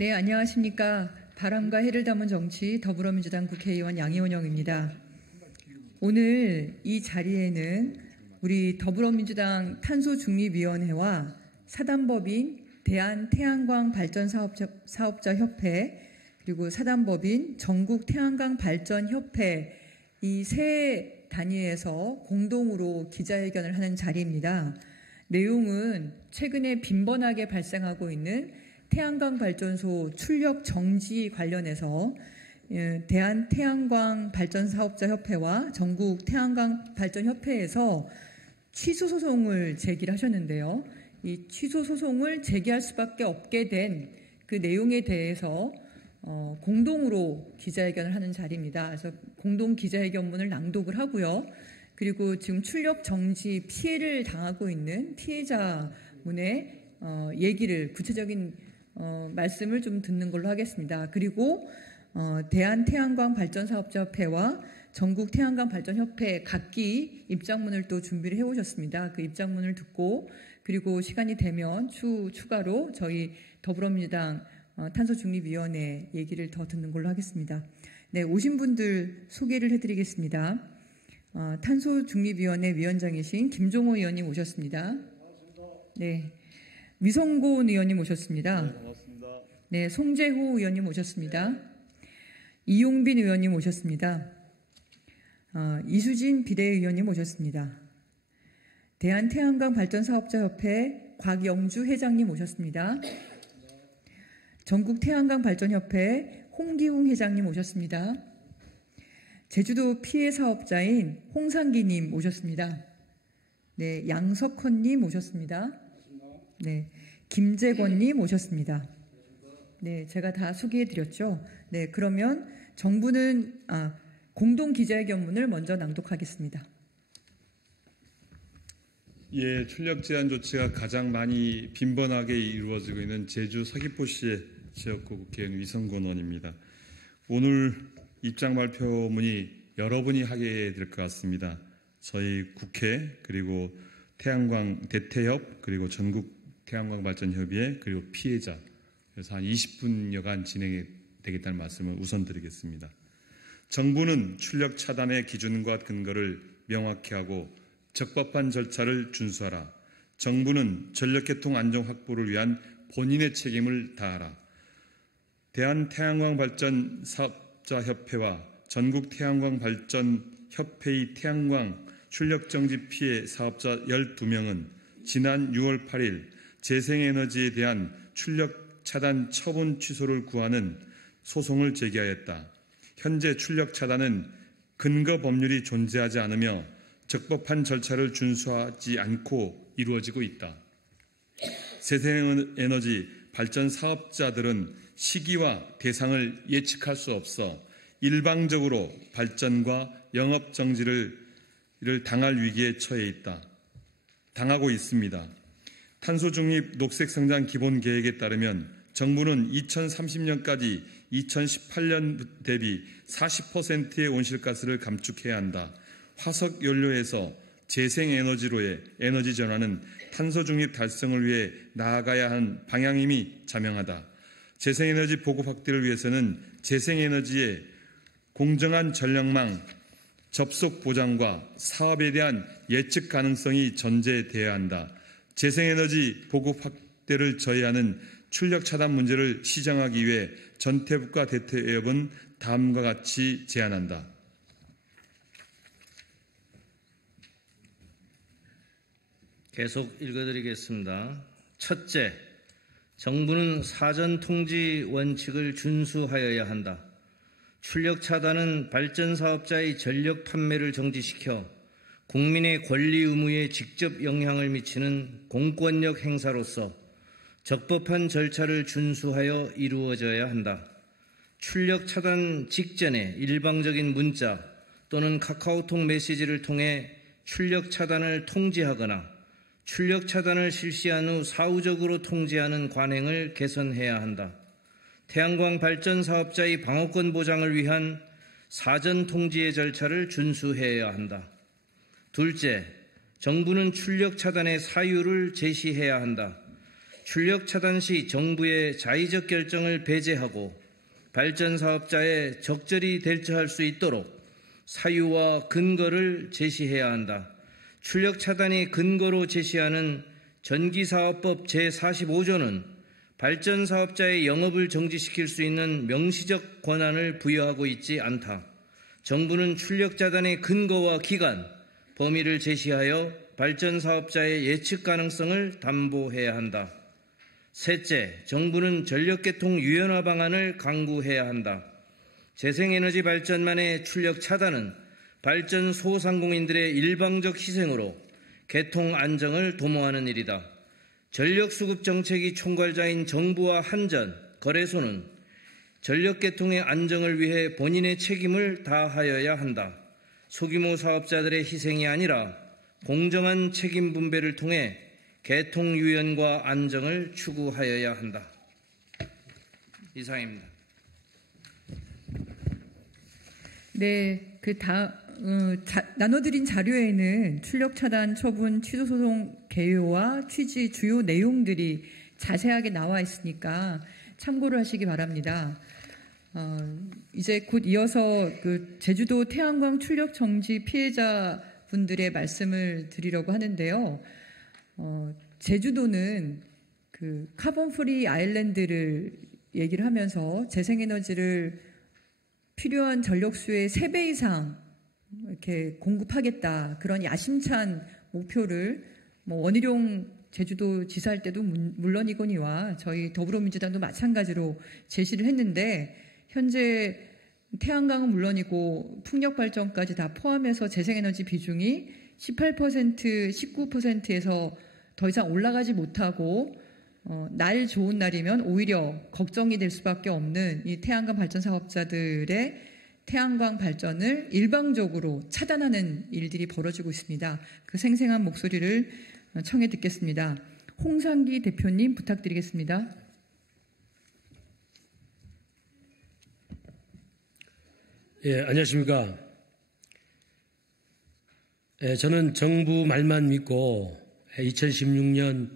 네, 안녕하십니까. 바람과 해를 담은 정치 더불어민주당 국회의원 양이원영입니다. 오늘 이 자리에는 우리 더불어민주당 탄소중립위원회와 사단법인 대한태양광발전사업자협회 그리고 사단법인 전국태양광발전협회 이 세 단위에서 공동으로 기자회견을 하는 자리입니다. 내용은 최근에 빈번하게 발생하고 있는 태양광 발전소 출력 정지 관련해서 대한태양광발전사업자협회와 전국태양광발전협회에서 취소 소송을 제기를 하셨는데요. 이 취소 소송을 제기할 수밖에 없게 된 그 내용에 대해서 공동으로 기자회견을 하는 자리입니다. 그래서 공동 기자회견문을 낭독을 하고요. 그리고 지금 출력 정지 피해를 당하고 있는 피해자분의 얘기를 구체적인 말씀을 좀 듣는 걸로 하겠습니다. 그리고 대한태양광발전사업자협회와 전국태양광발전협회 각기 입장문을 또 준비를 해오셨습니다. 그 입장문을 듣고 그리고 시간이 되면 추가로 저희 더불어민주당 탄소중립위원회 얘기를 더 듣는 걸로 하겠습니다. 네, 오신 분들 소개를 해드리겠습니다. 탄소중립위원회 위원장이신 김종호 의원님 오셨습니다. 네, 위성곤 의원님 오셨습니다. 네, 반갑습니다. 네, 송재호 의원님 오셨습니다. 이용빈 의원님 오셨습니다. 이수진 비대위원님 오셨습니다. 대한태양광발전사업자협회 곽영주 회장님 오셨습니다. 전국태양광발전협회 홍기웅 회장님 오셨습니다. 제주도 피해 사업자인 홍상기님 오셨습니다. 네, 양석헌님 오셨습니다. 네, 김재권님 오셨습니다. 네, 제가 다 소개해드렸죠. 네, 그러면 정부는 공동 기자회견문을 먼저 낭독하겠습니다. 예, 출력 제한 조치가 가장 많이 빈번하게 이루어지고 있는 제주 서귀포시의 지역구 국회의원 위성곤 의원입니다. 오늘 입장 발표문이 여러분이 하게 될 것 같습니다. 저희 국회 그리고 태양광 대태협 그리고 전국 태양광발전협의회 그리고 피해자 그래서 한 20분여간 진행이 되겠다는 말씀을 우선 드리겠습니다. 정부는 출력 차단의 기준과 근거를 명확히 하고 적법한 절차를 준수하라. 정부는 전력계통 안정 확보를 위한 본인의 책임을 다하라. 대한태양광발전사업자협회와 전국태양광발전협회의 태양광 출력정지 피해 사업자 12명은 지난 6월 8일 재생에너지에 대한 출력 차단 처분 취소를 구하는 소송을 제기하였다. 현재 출력 차단은 근거 법률이 존재하지 않으며 적법한 절차를 준수하지 않고 이루어지고 있다. 재생에너지 발전 사업자들은 시기와 대상을 예측할 수 없어 일방적으로 발전과 영업 정지를 당할 위기에 당하고 있습니다. 탄소중립 녹색성장 기본계획에 따르면 정부는 2030년까지 2018년 대비 40%의 온실가스를 감축해야 한다. 화석연료에서 재생에너지로의 에너지 전환은 탄소중립 달성을 위해 나아가야 하는 방향임이 자명하다. 재생에너지 보급 확대를 위해서는 재생에너지의 공정한 전력망 접속 보장과 사업에 대한 예측 가능성이 전제되어야 한다. 재생에너지 보급 확대를 저해하는 출력 차단 문제를 시정하기 위해 전태부과 대태협은 다음과 같이 제안한다. 계속 읽어드리겠습니다. 첫째, 정부는 사전 통지 원칙을 준수하여야 한다. 출력 차단은 발전 사업자의 전력 판매를 정지시켜 국민의 권리 의무에 직접 영향을 미치는 공권력 행사로서 적법한 절차를 준수하여 이루어져야 한다. 출력 차단 직전에 일방적인 문자 또는 카카오톡 메시지를 통해 출력 차단을 통지하거나 출력 차단을 실시한 후 사후적으로 통지하는 관행을 개선해야 한다. 태양광 발전 사업자의 방어권 보장을 위한 사전 통지의 절차를 준수해야 한다. 둘째, 정부는 출력 차단의 사유를 제시해야 한다. 출력 차단 시 정부의 자의적 결정을 배제하고 발전 사업자에 적절히 대처할 수 있도록 사유와 근거를 제시해야 한다. 출력 차단이 근거로 제시하는 전기사업법 제45조는 발전 사업자의 영업을 정지시킬 수 있는 명시적 권한을 부여하고 있지 않다. 정부는 출력 차단의 근거와 기간, 범위를 제시하여 발전 사업자의 예측 가능성을 담보해야 한다. 셋째, 정부는 전력계통 유연화 방안을 강구해야 한다. 재생에너지 발전만의 출력 차단은 발전 소상공인들의 일방적 희생으로 계통 안정을 도모하는 일이다. 전력수급 정책이 총괄자인 정부와 한전, 거래소는 전력계통의 안정을 위해 본인의 책임을 다하여야 한다. 소규모 사업자들의 희생이 아니라 공정한 책임 분배를 통해 계통 유연과 안정을 추구하여야 한다. 이상입니다. 네, 나눠드린 자료에는 출력 차단 처분 취소 소송 개요와 취지 주요 내용들이 자세하게 나와 있으니까 참고를 하시기 바랍니다. 이제 곧 이어서 제주도 태양광 출력 정지 피해자 분들의 말씀을 드리려고 하는데요. 제주도는 카본 프리 아일랜드를 얘기를 하면서 재생에너지를 필요한 전력수의 3배 이상 이렇게 공급하겠다. 그런 야심찬 목표를 원희룡 제주도 지사할 때도 물론이거니와 저희 더불어민주당도 마찬가지로 제시를 했는데 현재 태양광은 물론이고 풍력발전까지 다 포함해서 재생에너지 비중이 18%, 19%에서 더 이상 올라가지 못하고 날 좋은 날이면 오히려 걱정이 될 수밖에 없는 이 태양광 발전 사업자들의 태양광 발전을 일방적으로 차단하는 일들이 벌어지고 있습니다. 그 생생한 목소리를 청해 듣겠습니다. 홍상기 대표님 부탁드리겠습니다. 예, 안녕하십니까. 저는 정부 말만 믿고 2016년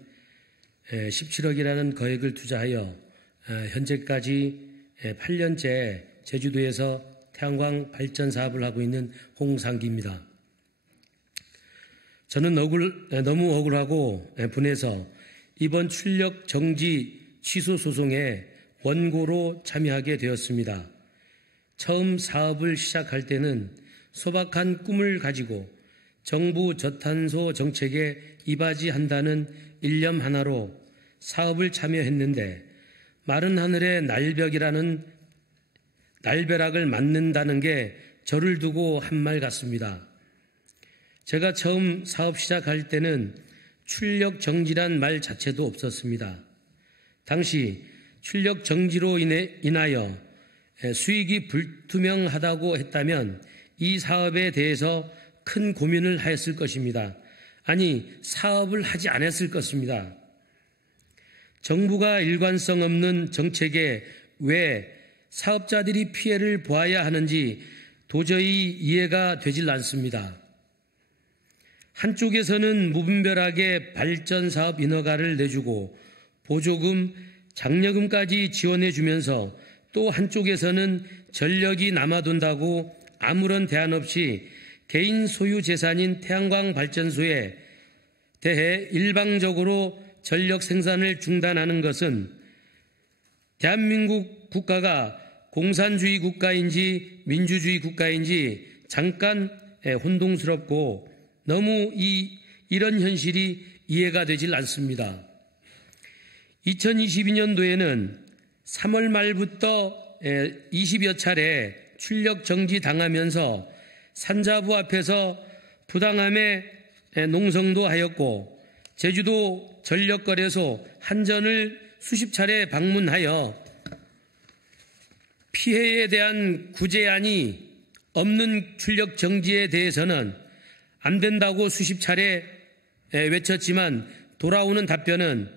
17억이라는 거액을 투자하여 현재까지 8년째 제주도에서 태양광 발전 사업을 하고 있는 홍상기입니다. 저는 너무 억울하고 분해서 이번 출력 정지 취소 소송에 원고로 참여하게 되었습니다. 처음 사업을 시작할 때는 소박한 꿈을 가지고 정부 저탄소 정책에 이바지한다는 일념 하나로 사업을 참여했는데 마른 하늘의 날벼락을 맞는다는 게 저를 두고 한 말 같습니다. 제가 처음 사업 시작할 때는 출력 정지란 말 자체도 없었습니다. 당시 출력 정지로 인하여 수익이 불투명하다고 했다면 이 사업에 대해서 큰 고민을 하였을 것입니다. 아니, 사업을 하지 않았을 것입니다. 정부가 일관성 없는 정책에 왜 사업자들이 피해를 보아야 하는지 도저히 이해가 되질 않습니다. 한쪽에서는 무분별하게 발전 사업 인허가를 내주고 보조금, 장려금까지 지원해 주면서 또 한쪽에서는 전력이 남아돈다고 아무런 대안 없이 개인 소유 재산인 태양광 발전소에 대해 일방적으로 전력 생산을 중단하는 것은 대한민국 국가가 공산주의 국가인지 민주주의 국가인지 잠깐 혼동스럽고 너무 이런 현실이 이해가 되질 않습니다. 2022년도에는 3월 말부터 20여 차례 출력 정지 당하면서 산자부 앞에서 부당함에 농성도 하였고 제주도 전력거래소 한전을 수십 차례 방문하여 피해에 대한 구제안이 없는 출력 정지에 대해서는 안 된다고 수십 차례 외쳤지만 돌아오는 답변은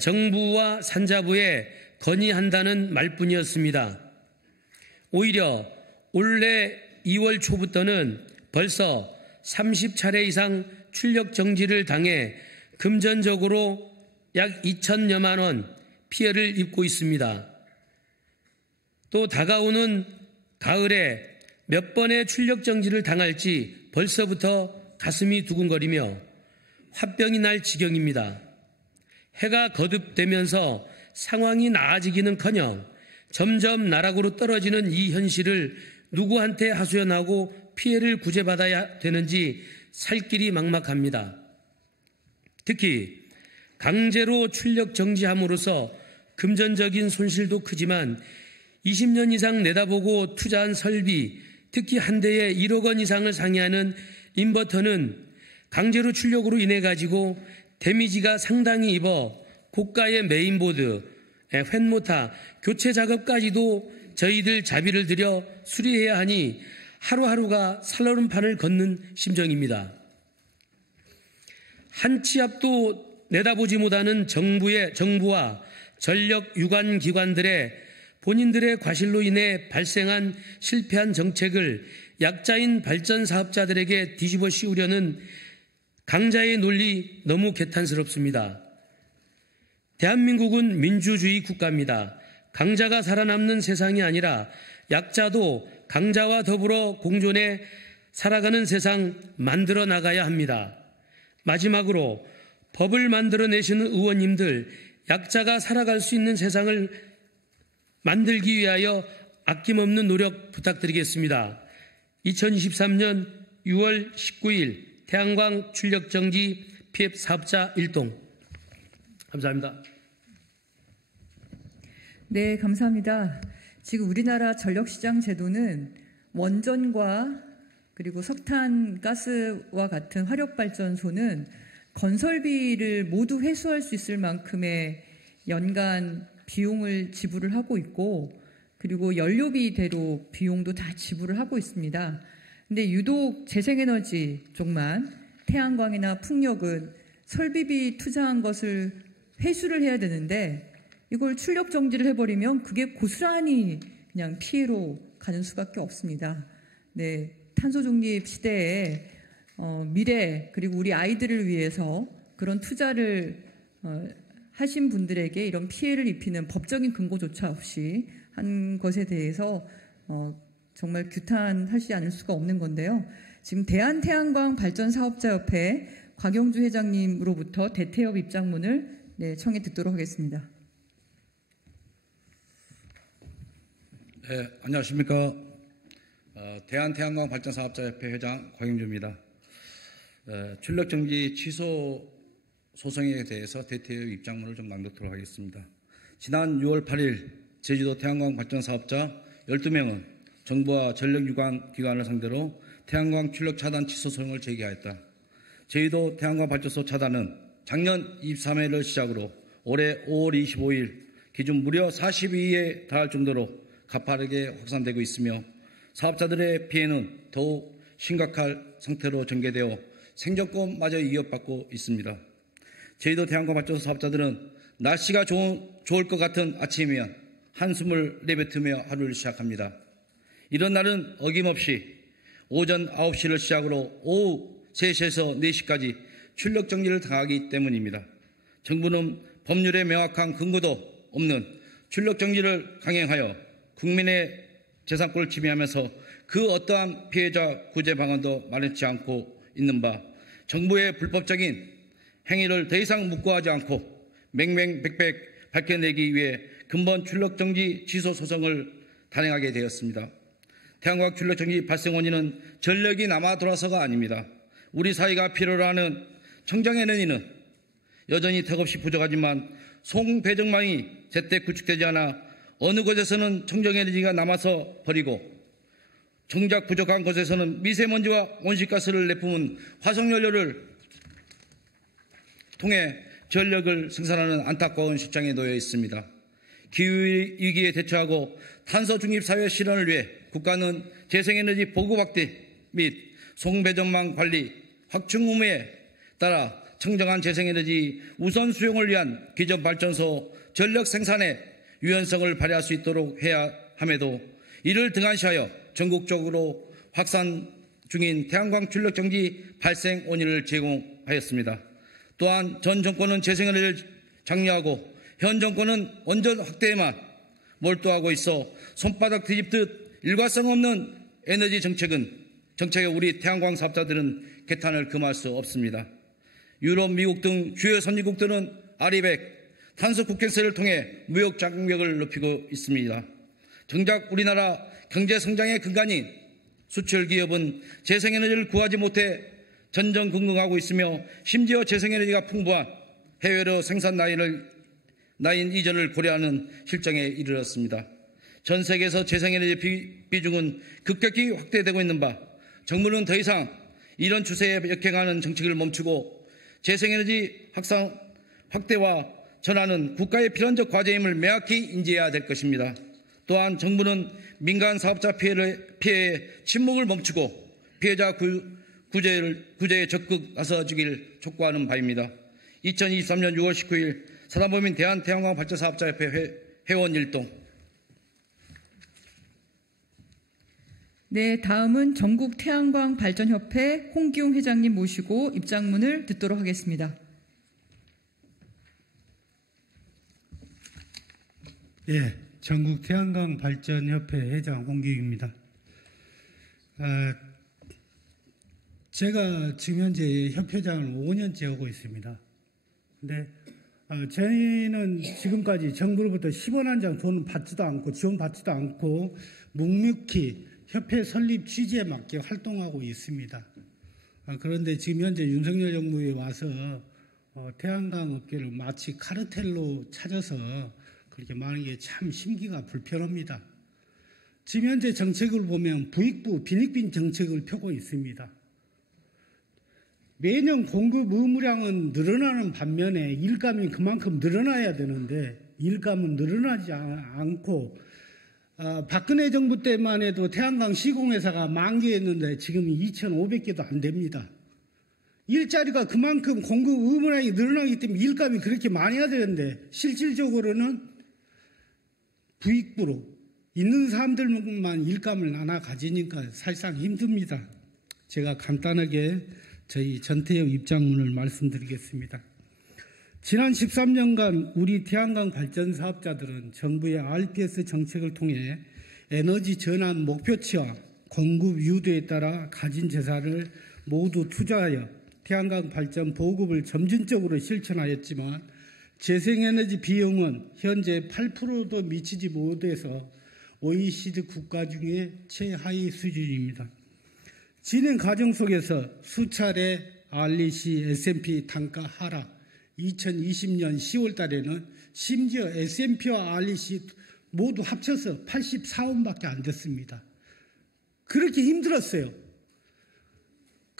정부와 산자부에 건의한다는 말뿐이었습니다. 오히려 올해 2월 초부터는 벌써 30차례 이상 출력 정지를 당해 금전적으로 약 2천여만 원 피해를 입고 있습니다. 또 다가오는 가을에 몇 번의 출력 정지를 당할지 벌써부터 가슴이 두근거리며 화병이 날 지경입니다. 해가 거듭되면서 상황이 나아지기는커녕 점점 나락으로 떨어지는 이 현실을 누구한테 하소연하고 피해를 구제받아야 되는지 살 길이 막막합니다. 특히 강제로 출력 정지함으로써 금전적인 손실도 크지만 20년 이상 내다보고 투자한 설비, 특히 한 대에 1억 원 이상을 상회하는 인버터는 강제로 출력으로 인해 가지고 데미지가 상당히 입어 고가의 메인보드, 팻모타, 교체 작업까지도 저희들 자비를 들여 수리해야 하니 하루하루가 살얼음판을 걷는 심정입니다. 한 치 앞도 내다보지 못하는 정부와 전력 유관 기관들의 본인들의 과실로 인해 발생한 실패한 정책을 약자인 발전 사업자들에게 뒤집어 씌우려는 강자의 논리 너무 개탄스럽습니다. 대한민국은 민주주의 국가입니다. 강자가 살아남는 세상이 아니라 약자도 강자와 더불어 공존해 살아가는 세상 만들어 나가야 합니다. 마지막으로 법을 만들어내시는 의원님들, 약자가 살아갈 수 있는 세상을 만들기 위하여 아낌없는 노력 부탁드리겠습니다. 2023년 6월 19일 태양광 출력정지 피해 사업자 일동. 감사합니다. 네, 감사합니다. 지금 우리나라 전력시장 제도는 원전과 그리고 석탄, 가스와 같은 화력발전소는 건설비를 모두 회수할 수 있을 만큼의 연간 비용을 지불을 하고 있고, 그리고 연료비대로 비용도 다 지불을 하고 있습니다. 근데 유독 재생에너지 쪽만, 태양광이나 풍력은 설비비 투자한 것을 회수를 해야 되는데, 이걸 출력 정지를 해버리면 그게 고스란히 그냥 피해로 가는 수밖에 없습니다. 네, 탄소 중립 시대에 미래 그리고 우리 아이들을 위해서 그런 투자를 하신 분들에게 이런 피해를 입히는 법적인 근거조차 없이 한 것에 대해서 정말 규탄하지 않을 수가 없는 건데요. 지금 대한태양광 발전사업자협회 곽영주 회장님으로부터 대태협 입장문을 청해 듣도록 하겠습니다. 네, 안녕하십니까. 대한태양광 발전사업자협회 회장 곽영주입니다. 출력정지 취소 소송에 대해서 대태협 입장문을 좀 낭독하도록 하겠습니다. 지난 6월 8일 제주도 태양광 발전사업자 12명은 정부와 전력유관 기관을 상대로 태양광 출력 차단 취소 소송을 제기하였다. 제주도 태양광 발전소 차단은 작년 23일을 시작으로 올해 5월 25일 기준 무려 42회에 달할 정도로 가파르게 확산되고 있으며 사업자들의 피해는 더욱 심각할 상태로 전개되어 생존권마저 위협받고 있습니다. 제주도 태양광 발전소 사업자들은 날씨가 좋을 것 같은 아침이면 한숨을 내뱉으며 하루를 시작합니다. 이런 날은 어김없이 오전 9시를 시작으로 오후 3시에서 4시까지 출력 정지를 당하기 때문입니다. 정부는 법률에 명확한 근거도 없는 출력 정지를 강행하여 국민의 재산권을 침해하면서 그 어떠한 피해자 구제 방안도 마련치 않고 있는 바 정부의 불법적인 행위를 더 이상 묵고하지 않고 맹맹백백 밝혀내기 위해 근본 출력정지 취소 소송을 단행하게 되었습니다. 태양광 출력정지 발생 원인은 전력이 남아 돌아서가 아닙니다. 우리 사회가 필요로 하는 청정에너지는 여전히 턱없이 부족하지만 송배정망이 제때 구축되지 않아 어느 곳에서는 청정에너지가 남아서 버리고 정작 부족한 곳에서는 미세먼지와 온실가스를 내뿜은 화석연료를 통해 전력을 생산하는 안타까운 실정에 놓여 있습니다. 기후위기에 대처하고 탄소 중립 사회 실현을 위해 국가는 재생에너지 보급 확대 및 송배전망 관리 확충 의무에 따라 청정한 재생에너지 우선 수용을 위한 기존 발전소 전력 생산의 유연성을 발휘할 수 있도록 해야 함에도 이를 등한시하여 전국적으로 확산 중인 태양광 출력 정지 발생 원인을 제공하였습니다. 또한 전 정권은 재생에너지를 장려하고 현 정권은 원전 확대에만 몰두하고 있어 손바닥 뒤집듯 일관성 없는 에너지 정책에 우리 태양광 사업자들은 개탄을 금할 수 없습니다. 유럽, 미국 등 주요 선진국들은 RE100 탄소 국경세를 통해 무역 장벽을 높이고 있습니다. 정작 우리나라 경제 성장의 근간인 수출 기업은 재생에너지를 구하지 못해 전전긍긍하고 있으며 심지어 재생에너지가 풍부한 해외로 생산 라인 이전을 고려하는 실정에 이르렀습니다. 전 세계에서 재생에너지 비중은 급격히 확대되고 있는 바 정부는 더 이상 이런 추세에 역행하는 정책을 멈추고 재생에너지 확대와 전환은 국가의 필연적 과제임을 명확히 인지해야 될 것입니다. 또한 정부는 민간 사업자 피해의 침묵을 멈추고 피해자 구제에 적극 나서주길 촉구하는 바입니다. 2023년 6월 19일 사단법인 대한태양광발전사업자협회 회원 일동. 네, 다음은 전국태양광발전협회 홍기웅 회장님 모시고 입장문을 듣도록 하겠습니다. 예, 전국태양광발전협회 회장 홍기웅입니다. 제가 지금 현재 협회장을 5년째 하고 있습니다. 근데 저희는 지금까지 정부로부터 10원 한 장 돈 받지도 않고 지원 받지도 않고 묵묵히 협회 설립 취지에 맞게 활동하고 있습니다. 그런데 지금 현재 윤석열 정부에 와서 태양광 업계를 마치 카르텔로 찾아서 그렇게 많은 게 참 심기가 불편합니다. 지금 현재 정책을 보면 부익부 빈익빈 정책을 펴고 있습니다. 매년 공급 의무량은 늘어나는 반면에 일감이 그만큼 늘어나야 되는데 일감은 늘어나지 않고 박근혜 정부 때만 해도 태양광 시공회사가 10,000개였는데 지금은 2,500개도 안 됩니다. 일자리가 그만큼 공급 의무량이 늘어나기 때문에 일감이 그렇게 많이 해야 되는데 실질적으로는 부익부로 있는 사람들만 일감을 나눠 가지니까 사실상 힘듭니다. 제가 간단하게 저희 전태엽 입장문을 말씀드리겠습니다. 지난 13년간 우리 태양광 발전 사업자들은 정부의 RPS 정책을 통해 에너지 전환 목표치와 공급 유도에 따라 가진 재산을 모두 투자하여 태양광 발전 보급을 점진적으로 실천하였지만 재생에너지 비용은 현재 8%도 미치지 못해서 OECD 국가 중에 최하위 수준입니다. 진행 과정 속에서 수차례 REC, S&P 단가 하락, 2020년 10월 달에는 심지어 S&P와 REC 모두 합쳐서 84원밖에 안 됐습니다. 그렇게 힘들었어요.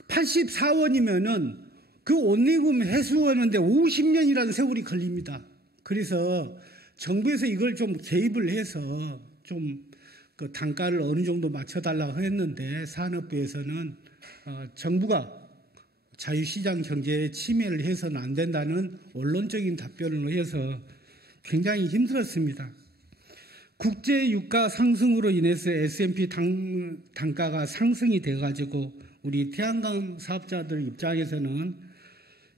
84원이면은 그 원리금 회수하는데 50년이라는 세월이 걸립니다. 그래서 정부에서 이걸 좀 개입을 해서 좀 그 단가를 어느 정도 맞춰달라고 했는데 산업부에서는 정부가 자유시장 경제에 침해를 해서는 안 된다는 원론적인 답변을 해서 굉장히 힘들었습니다. 국제 유가 상승으로 인해서 S&P 단가가 상승이 돼가지고 우리 태양광 사업자들 입장에서는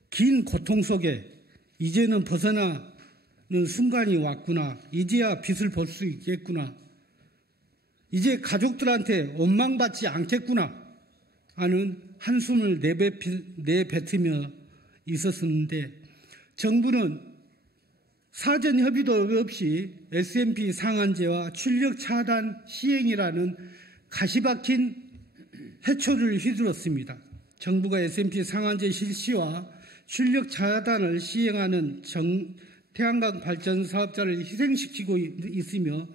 긴 고통 속에 이제는 벗어나는 순간이 왔구나. 이제야 빛을 볼 수 있겠구나. 이제 가족들한테 원망받지 않겠구나 하는 한숨을 내뱉으며 있었는데 정부는 사전 협의도 없이 S&P 상한제와 출력 차단 시행이라는 가시박힌 해초를 휘둘렀습니다. 정부가 S&P 상한제 실시와 출력 차단을 시행하는 태양광 발전 사업자를 희생시키고 있으며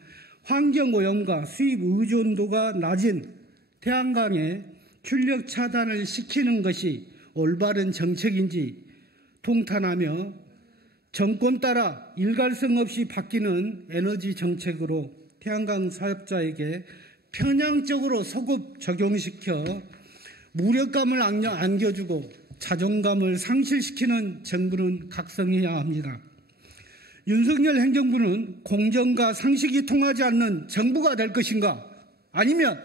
환경오염과 수입 의존도가 낮은 태양광에 출력 차단을 시키는 것이 올바른 정책인지 통탄하며 정권 따라 일관성 없이 바뀌는 에너지 정책으로 태양광 사업자에게 편향적으로 소급 적용시켜 무력감을 안겨주고 자존감을 상실시키는 정부는 각성해야 합니다. 윤석열 행정부는 공정과 상식이 통하지 않는 정부가 될 것인가? 아니면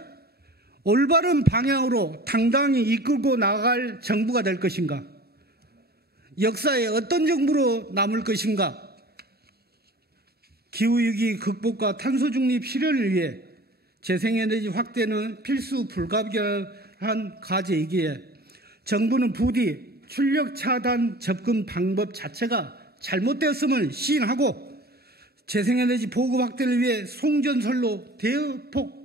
올바른 방향으로 당당히 이끌고 나갈 정부가 될 것인가? 역사에 어떤 정부로 남을 것인가? 기후위기 극복과 탄소중립 실현을 위해 재생에너지 확대는 필수 불가결한 과제이기에 정부는 부디 출력 차단 접근 방법 자체가 잘못되었음을 시인하고 재생에너지 보급 확대를 위해 송전설로 대폭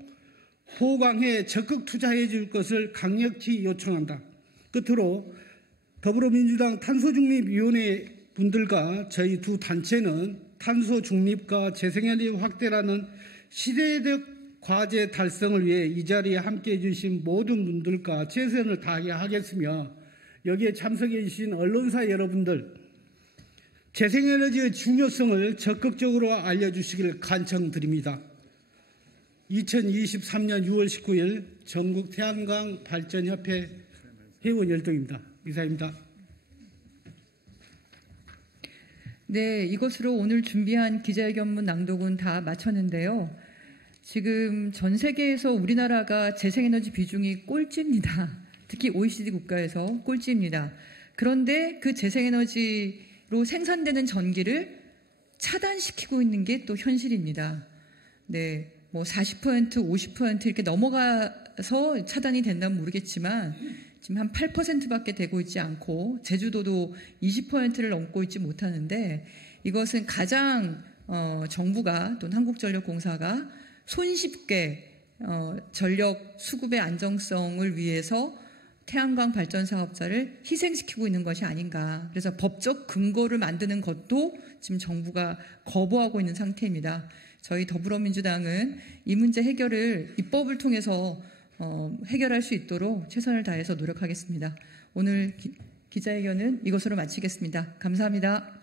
보강해 적극 투자해 줄 것을 강력히 요청한다. 끝으로 더불어민주당 탄소중립위원회 분들과 저희 두 단체는 탄소중립과 재생에너지 확대라는 시대적 과제 달성을 위해 이 자리에 함께해 주신 모든 분들과 최선을 다하겠으며 여기에 참석해 주신 언론사 여러분들 재생에너지의 중요성을 적극적으로 알려주시길 간청드립니다. 2023년 6월 19일 전국 태양광 발전협회 회원 열동입니다. 이사입니다. 네, 이것으로 오늘 준비한 기자회견문 낭독은 다 마쳤는데요. 지금 전 세계에서 우리나라가 재생에너지 비중이 꼴찌입니다. 특히 OECD 국가에서 꼴찌입니다. 그런데 그 재생에너지로 생산되는 전기를 차단시키고 있는 게 또 현실입니다. 네, 뭐 40%, 50% 이렇게 넘어가서 차단이 된다면 모르겠지만 지금 한 8%밖에 되고 있지 않고 제주도도 20%를 넘고 있지 못하는데 이것은 가장 정부가 또는 한국전력공사가 손쉽게 전력 수급의 안정성을 위해서 태양광 발전 사업자를 희생시키고 있는 것이 아닌가. 그래서 법적 근거를 만드는 것도 지금 정부가 거부하고 있는 상태입니다. 저희 더불어민주당은 이 문제 해결을 입법을 통해서 해결할 수 있도록 최선을 다해서 노력하겠습니다. 오늘 기자회견은 이것으로 마치겠습니다. 감사합니다.